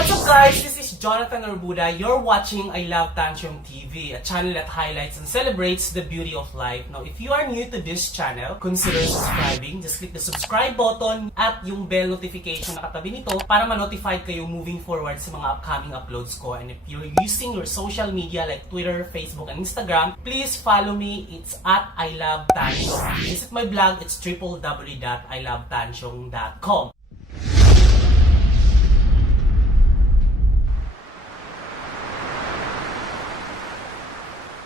What's up guys? This is Jonathan Orbuda. You're watching I Love Tantrum TV, a channel that highlights and celebrates the beauty of life. Now, if you are new to this channel, consider subscribing. Just click the subscribe button at yung bell notification na katabi nito para ma-notify kayo moving forward sa mga upcoming uploads ko. And if you're using your social media like Twitter, Facebook, and Instagram, please follow me. It's at I Love Tantrum. Visit my blog. It's www.ilovetantrum.com.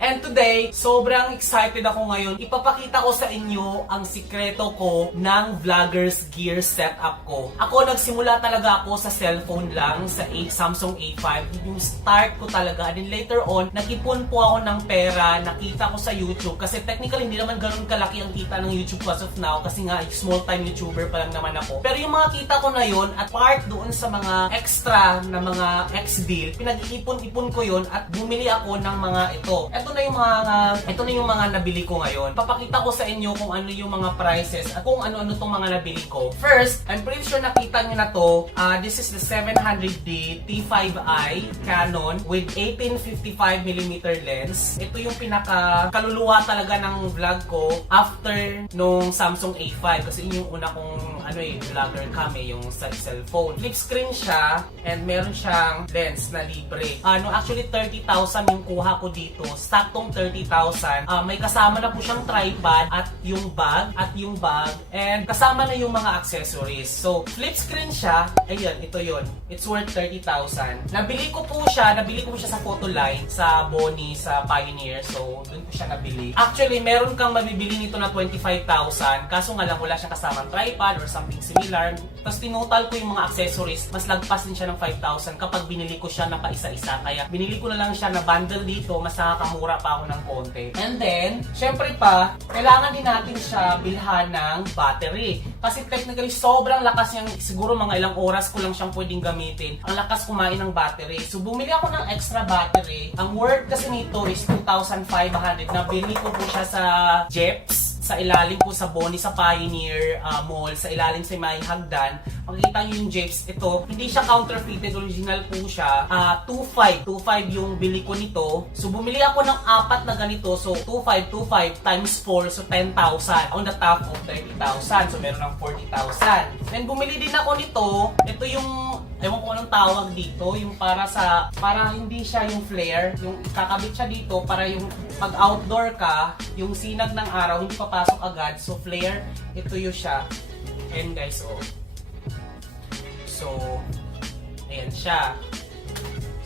And today, sobrang excited ako ngayon. Ipapakita ko sa inyo ang sikreto ko ng vlogger's gear setup ko. Ako, nagsimula talaga ako sa cellphone lang, sa Samsung A5. Yung start ko talaga. And then later on, nakipon po ako ng pera, nakita ko sa YouTube. Kasi technically, hindi naman ganun kalaki ang kita ng YouTube as of now. Kasi nga, small-time YouTuber pa lang naman ako. Pero yung mga kita ko na yon at part doon sa mga extra na mga X-deal, pinag-iipon-ipon ko yon at bumili ako ng mga ito. Ito na yung mga nabili ko ngayon. Papakita ko sa inyo kung ano yung mga prices at kung ano-ano tong mga nabili ko. First, I'm pretty sure nakita nyo na to. This is the 700D T5i Canon with 1855mm lens. Ito yung pinaka-kaluluwa talaga ng vlog ko after nung Samsung A5 kasi yun yung una kong vlogger cam yung sa cellphone. Flip screen siya and meron siyang lens na libre. Actually 30,000 yung kuha ko dito. Saktong 30,000. May kasama na po siyang tripod at yung bag and kasama na yung mga accessories. So, flip screen siya. Ayan, ito yun. It's worth 30,000. Nabili ko po siya sa Photoline, sa Boni, sa Pioneer. So, dun ko siya nabili. Actually, meron kang mabibili nito na 25,000. Kaso nga lang wala siyang kasamang tripod or something similar. Tapos tinotal ko yung mga accessories. Mas lagpas din siya ng 5,000 kapag binili ko siya na paisa-isa. Kaya binili ko na lang siya na bundle dito. Mas nakakamura pa ako ng konti. And then, syempre pa, kailangan din natin siya bilhan ng battery. Kasi technically, sobrang lakas niyang, siguro mga ilang oras ko lang siyang pwedeng gamitin. Ang lakas kumain ng battery. So, bumili ako ng extra battery. Ang worth kasi nito is 2,500. Nabili ko po siya sa Jeps. Sa ilalim po sa Boni, sa Pioneer Mall, sa ilalim sa may hagdan. Makikita nyo yung Jeps. Ito, hindi siya counterfeited, original po siya. 2,500 yung bili ko nito. So, bumili ako ng 4 na ganito. So, 2,525 times 4, so 10,000 on the top of 30,000. So, meron ng 40,000. Then, bumili din ako nito. Ito yung, ewan ko anong tawag dito, yung para hindi siya yung flare, yung kakabit siya dito para yung pag outdoor ka, yung sinag ng araw hindi papasok agad. So flare, ito yung siya. And guys, oh. So, ayan siya.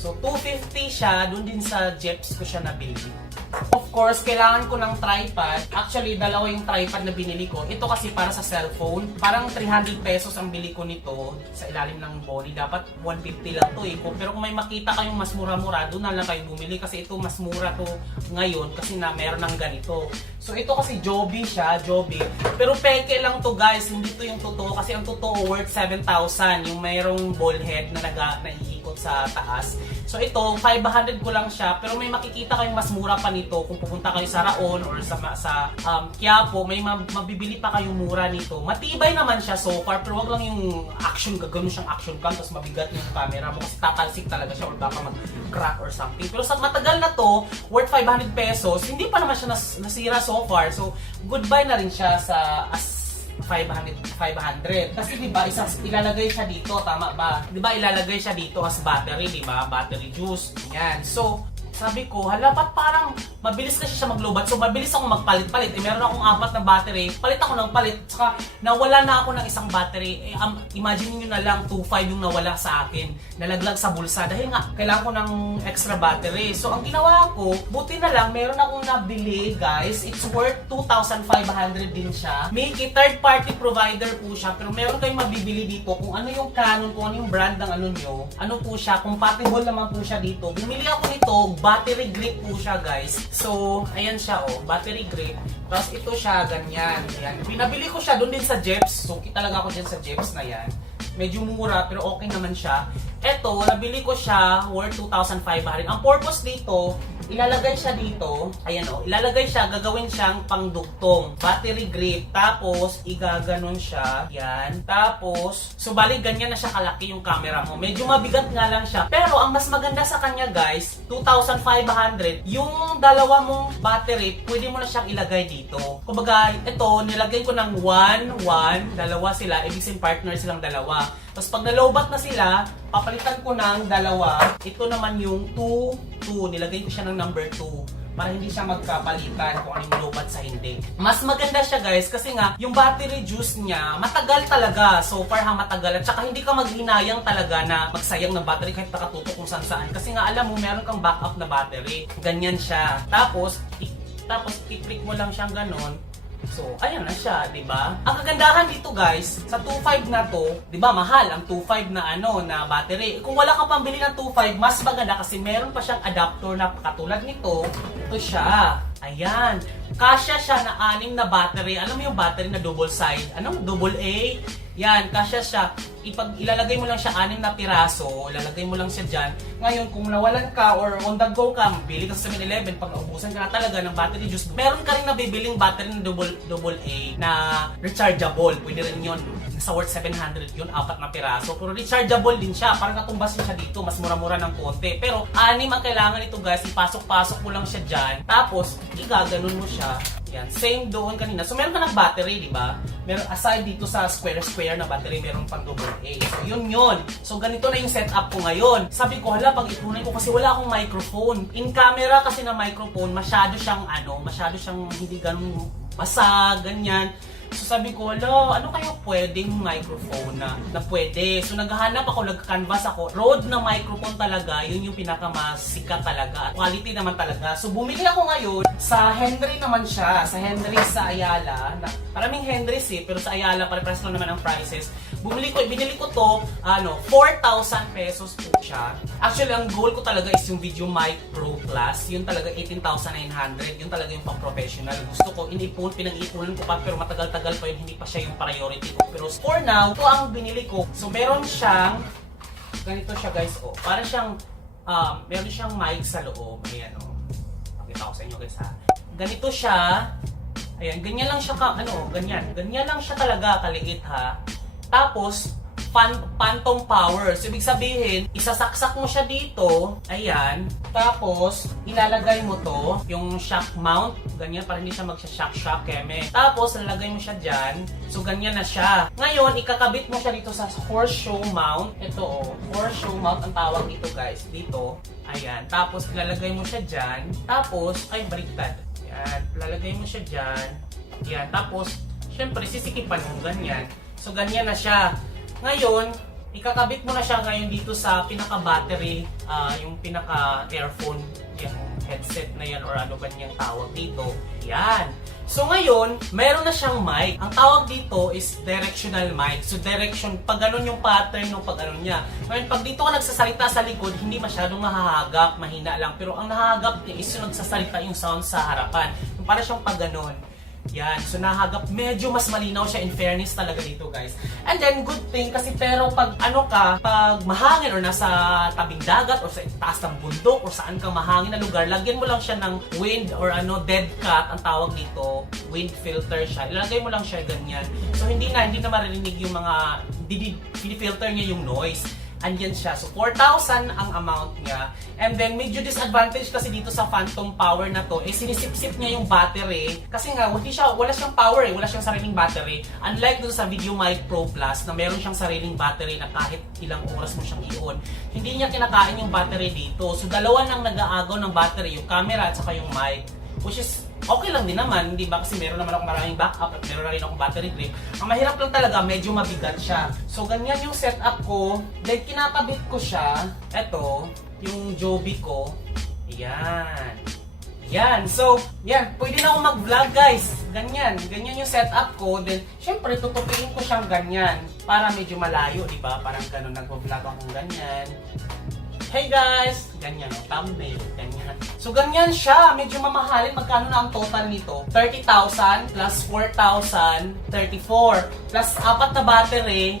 So 250 siya, dun din sa Jeps ko siya nabili. Of course, kailangan ko ng tripod. Actually, dalawa yung tripod na binili ko. Ito kasi para sa cellphone. Parang 300 pesos ang bili ko nito sa ilalim ng Boni. Dapat 150 lang to eh. Pero kung may makita kayong mas mura-mura, doon na lang kayo bumili. Kasi ito mas mura to ngayon kasi na meron ng ganito. So ito kasi Joby siya, Joby. Pero peke lang to guys, hindi to yung totoo. Kasi ang totoo worth 7,000. Yung mayroong ball head na naiikot sa taas. So ito, 500 ko lang siya. Pero may makikita kayong mas mura pa nito kung pupunta kayo sa Raon or sa Quiapo, may mabibili pa kayong mura nito. Matibay naman siya so far, pero wag lang yung action, gagano siyang action cam, tapos mabigat yung camera mo kasi tatalsik talaga siya or baka mag-crack or something. Pero sa matagal na to, worth 500 pesos, hindi pa naman siya nasira so far. So, goodbye na rin siya sa 500. Kasi diba, ilalagay siya dito, tama ba? Diba, ilalagay siya dito as battery, diba? Battery juice. Yan. So, sabi ko, ba't parang mabilis kasi siya maglobat. So, mabilis akong magpalit-palit. Meron akong 4 na battery. Palit ako ng palit. Saka, nawala na ako ng isang battery. Imagine nyo na lang, 2,500 yung nawala sa akin. Nalaglag sa bulsa. Dahil nga, kailangan ko ng extra battery. So, ang ginawa ko, buti na lang, meron akong nabili, guys. It's worth 2,500 din siya. May third-party provider po siya. Pero meron kayong mabibili dito kung ano yung Canon, kung ano yung brand ng ano nyo. Ano po siya, compatible naman po siya dito. Bumili ako nito, battery grip po siya guys. So, ayan siya oh, battery grip. Tapos ito siya, ganyan. Yan. Pinabili ko siya doon din sa Jeps. So, kita talaga ako dyan sa Jeps na yan. Medyo mura pero okay naman siya. Eto, nabili ko siya worth 2,500. Ang purpose dito, ilalagay siya dito. Ayan o, ilalagay siya, gagawin siyang pangdugtong. Battery grip. Tapos, igaganon siya. Yan. Tapos, so bali ganyan na siya kalaki yung camera mo. Medyo mabigat nga lang siya. Pero, ang mas maganda sa kanya guys, 2,500. Yung dalawa mong battery, pwede mo na siyang ilagay dito. Kumbaga, ito, nilagay ko ng 1, dalawa sila. Ibig sabihin partner silang dalawa. Tapos pag nalobat na sila, papalitan ko ng dalawa. Ito naman yung 2, nilagay ko siya ng number 2 para hindi siya magkapalitan kung anong lobat sa hindi. Mas maganda siya guys kasi nga yung battery juice niya matagal talaga. So far matagal at saka hindi ka maghinayang talaga na magsayang ng battery kahit nakatutok kung saan. Kasi nga alam mo meron kang backup na battery. Ganyan siya. Tapos i-click mo lang siyang ganon. So, ayan na siya, 'di ba? Ang kagandahan dito, guys, sa 2.5 na 'to, 'di ba, mahal ang 2.5 na na battery. Kung wala kang pambili ng 2.5, mas maganda kasi meron pa siyang adapter na katulad nito. Ito siya. Ayan. Kasya siya na 6 na battery. Alam mo yung battery na double side? Anong double A? Yan, kasya siya. Ilalagay mo lang siya 6 na piraso, ilalagay mo lang siya dyan. Ngayon, kung nawalan ka or on the go ka, bili ka sa 7-Eleven, pag naubusan ka na talaga ng battery juice, meron ka rin nabibiling battery na double A na rechargeable. Pwede rin yun. Sa worth 700 yun, 4 na piraso. Pero rechargeable din siya. Parang katumbas siya dito, mas mura-mura ng konti. Pero 6 ang kailangan nito guys, ipasok-pasok mo lang siya dyan. Tapos, igaganon mo siya. Yan, same doon kanina. So, meron ka ng battery, di ba? Meron, aside dito sa square na battery, meron pang double A. So, yun. So, ganito na yung setup ko ngayon. Sabi ko, hala, pag itunay ko kasi wala akong microphone. In camera kasi na microphone, masyado siyang hindi ganun basag, ganyan. So sabi ko, ano kayo pwedeng microphone na pwede? So naghahanap ako, nag-canvas ako. Rode na microphone talaga, yun yung pinakamasikat talaga. At quality naman talaga. So bumili ako ngayon, sa Henry naman siya. Sa Henry sa Ayala. Maraming Henry pero sa Ayala, pare-pares lang naman ang prices. Binili ko to, 4,000 pesos po siya. Actually, ang goal ko talaga is yung Video Mic Pro Plus. Yun talaga 18,900. Yun talaga yung pang-professional. Gusto ko, pinag-ipunan ko pa, pero matagal-tagal pa yun, hindi pa siya yung priority ko. Pero for now, ito ang binili ko. So, meron siyang, ganito siya guys, para siyang, meron siyang mic sa loob. Ayan, pakita ko sa inyo guys ha. Ganito siya, ayan, ganyan lang siya ganyan lang siya talaga kaliit ha. Tapos, phantom power. So, ibig sabihin, isasaksak mo siya dito. Ayan. Tapos, ilalagay mo to, yung shock mount. Ganyan, para hindi siya magsha-shock keme. Tapos, lalagay mo siya dyan. So, ganyan na siya. Ngayon, ikakabit mo siya dito sa horseshoe mount. Ito, horseshoe mount ang tawag dito, guys. Dito. Ayan. Tapos, ilalagay mo siya dyan. Tapos, baliktad. Ayan. Ilalagay mo siya dyan. Ayan. Tapos, syempre, sisikipan mo ganyan. So, ganyan na siya. Ngayon, ikakabit mo na siya ngayon dito sa pinaka-battery, yung pinaka-earphone, yung headset na yan or ano ba niyang tawag dito. Yan. So, ngayon, meron na siyang mic. Ang tawag dito is directional mic. So, direction, pag ganun yung pattern ng pag ano niya. Ngayon, pag dito ka nagsasalita sa likod, hindi masyadong mahahagap, mahina lang. Pero ang nahahagap niya is yung nagsasalita yung sound sa harapan. Yung para siyang pag ganun. Yan, so nahagap, medyo mas malinaw siya in fairness talaga dito guys. And then good thing kasi pero pag pag mahangin or nasa tabing dagat or sa taas ng bundok or saan kang mahangin na lugar, lagyan mo lang siya ng wind or dead cat ang tawag dito, wind filter siya. Ilalagay mo lang siya ganyan. So hindi na maririnig yung mga filter niya yung noise. Andyan siya. So, 4,000 ang amount niya. And then, medyo disadvantage kasi dito sa phantom power na to, sinisip-sip niya yung battery. Kasi nga, wala siyang power wala siyang sariling battery. Unlike dun sa Video Mic Pro Plus, na meron siyang sariling battery na kahit ilang oras mo siyang i-on, hindi niya kinakain yung battery dito. So, dalawa nang nag-aagaw ng battery, yung camera at saka yung mic. Which is, okay lang din naman, di ba? Kasi meron naman akong maraming backup at meron na rin akong battery grip. Ang mahirap lang talaga, medyo mabigat siya. So, ganyan yung setup ko. Then, kinakabit ko siya. Ito, yung Joby ko. Ayan. Yan. So, yan. Pwede na akong mag-vlog, guys. Ganyan. Ganyan yung setup ko. Then, syempre, tutupiin ko siyang ganyan. Para medyo malayo, di ba? Parang ganun, nag-vlog akong ganyan. Hey guys! Ganyan, thumbnail, ganyan. So, ganyan siya. Medyo mamahalin. Magkano na ang total nito? 30,000 plus 4,000, 34. Plus 4 na battery.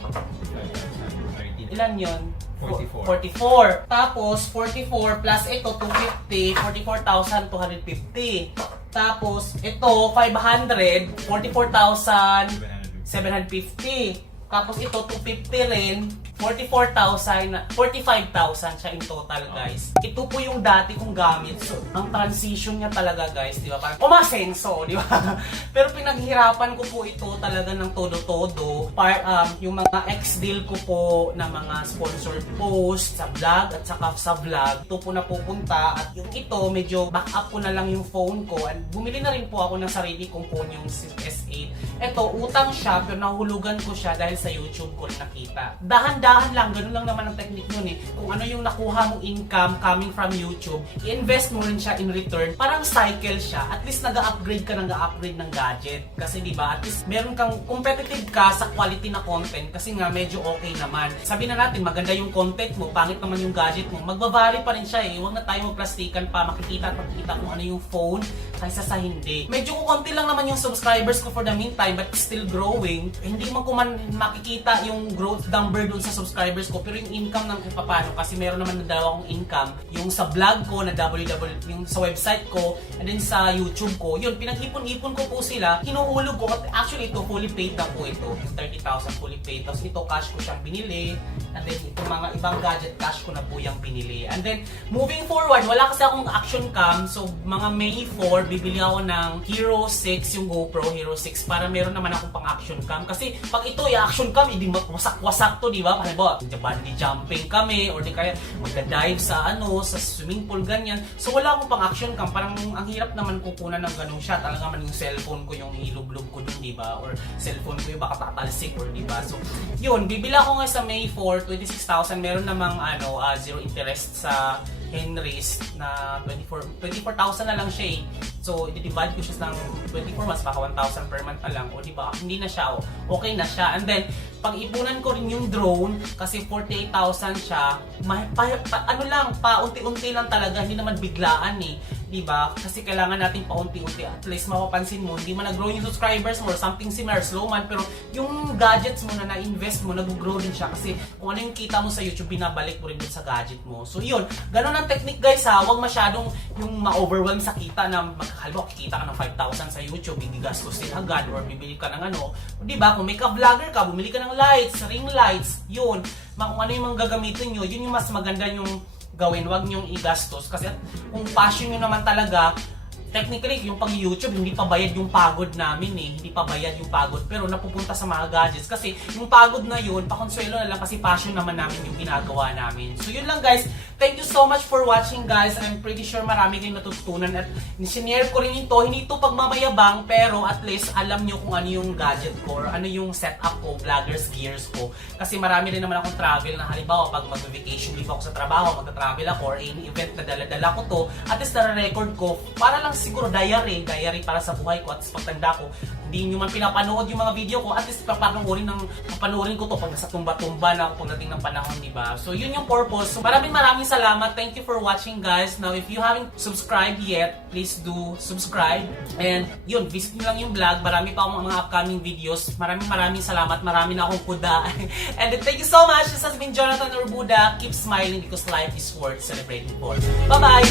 Ilan yun? 44. Tapos, 44 plus ito, 250, 44,250. Tapos, ito, 500, 44,750. Tapos ito, 250 rin, 45,000 siya in total, guys. Ito po yung dati kong gamit. So, ang transition niya talaga, guys, di ba? Parang umasenso, di ba? Pero pinaghirapan ko po ito talaga ng todo-todo. Yung mga ex-deal ko po na mga sponsored post sa vlog at saka sa vlog, ito po napupunta. At yung ito, medyo backup ko na lang yung phone ko. And bumili na rin po ako ng sarili kong phone, yung S8. Ito, utang siya, pero nahulugan ko siya dahil sa YouTube ko rin nakita. Dahan-dahan lang, ganun lang naman ang technique nun eh. Kung ano yung nakuha mong income coming from YouTube, i-invest mo rin siya in return. Parang cycle siya. At least nag-upgrade ka ng gadget. Kasi diba, at least meron kang competitive ka sa quality na content kasi nga medyo okay naman. Sabi na natin, maganda yung content mo, pangit naman yung gadget mo, magbabari pa rin siya eh. Huwag na tayo magplastikan pa, makikita kung ano yung phone kaysa sa hindi. Medyo kukunti lang naman yung subscribers ko for the meantime, but still growing. Hindi man ko makikita yung growth number dun sa subscribers ko, pero yung income ng paano, kasi meron naman na dalawa akong income, yung sa vlog ko na yung sa website ko, and then sa YouTube ko, yun, pinag-ipon-ipon ko po sila, hinuhulog ko, at actually ito, fully paid na po ito, yung 30,000 fully paid, tapos ito, cash ko siyang binili, and then itong mga ibang gadget, cash ko na po yung binili, and then, moving forward, wala kasi akong action cam, so mga May 4, bibili ako ng Hero 6, yung GoPro Hero 6, para meron naman akong pang action cam, kasi pag ito, yung action cam, hindi wasak-wasak to, di ba? Kasi ba, bungee jumping kami, or di kaya magda-dive sa sa swimming pool, ganyan. So wala akong pang action cam, parang ang hirap naman kukunan ng ganung shot. Talaga man yung cellphone ko yung ilublob ko dun, di ba? Or cellphone ko yung baka tatalsik, or di ba? So yun, bibila ko nga sa May 4, 26,000, meron namang zero interest sa Henry's na 24,000 na lang siya eh. So, i-divide ko siya ng 24 months, baka 1,000 per month na lang. O diba, hindi na siya, okay na siya. And then, pag-ipunan ko rin yung drone, kasi 48,000 siya, paunti-unti lang talaga, hindi naman biglaan eh. Diba? Kasi kailangan natin paunti-unti. At least mapapansin mo, hindi man nag-grow yung subscribers mo or something similar, slow man, pero yung gadgets mo na na-invest mo, nag-grow din siya. Kasi kung ano yung kita mo sa YouTube, binabalik mo rin din sa gadget mo. So yun, ganun ang technique guys ha. Huwag masyadong yung ma-overwhelm sa kita na halimbawa kikita ka ng 5,000 sa YouTube, hindi gastos din agad, or bibili ka ng diba? Kung may ka-vlogger ka, bumili ka ng lights, ring lights, yun. Kung ano yung mga gagamitin nyo, yun yung mas maganda yung gawin, wag niyong igastos. Kasi kung passion nyo naman talaga, technically, yung pag-YouTube, hindi pa bayad yung pagod namin eh. Hindi pa bayad yung pagod, pero napupunta sa mga gadgets. Kasi yung pagod na yun, pakonsuelo na lang kasi passion naman namin yung ginagawa namin. So yun lang guys. Thank you so much for watching guys. I'm pretty sure marami kayong natutunan at sinare ko rin ito. Hindi ito pagmamayabang, pero at least alam nyo kung ano yung gadget ko or ano yung setup ko, vloggers gears ko. Kasi marami rin naman akong travel na halimbawa pag mag-vacation leave ako sa trabaho, magta-travel ako or any event na dala-dala ko to, at least na-record ko para lang siguro diary para sa buhay ko. At pagtanda ko, hindi nyo man pinapanood yung mga video ko, at least papanoorin ko to pag nasa tumba-tumba na ako pagdating ng panahon, diba? So yun yung purpose. So maraming salamat. Thank you for watching guys. Now if you haven't subscribed yet, please do subscribe. And yun, visit nyo lang yung vlog. Marami pa akong mga upcoming videos. Maraming salamat. Marami na akong kuda. And thank you so much. This has been Jonathan Urbuda. Keep smiling because life is worth celebrating for. Bye-bye!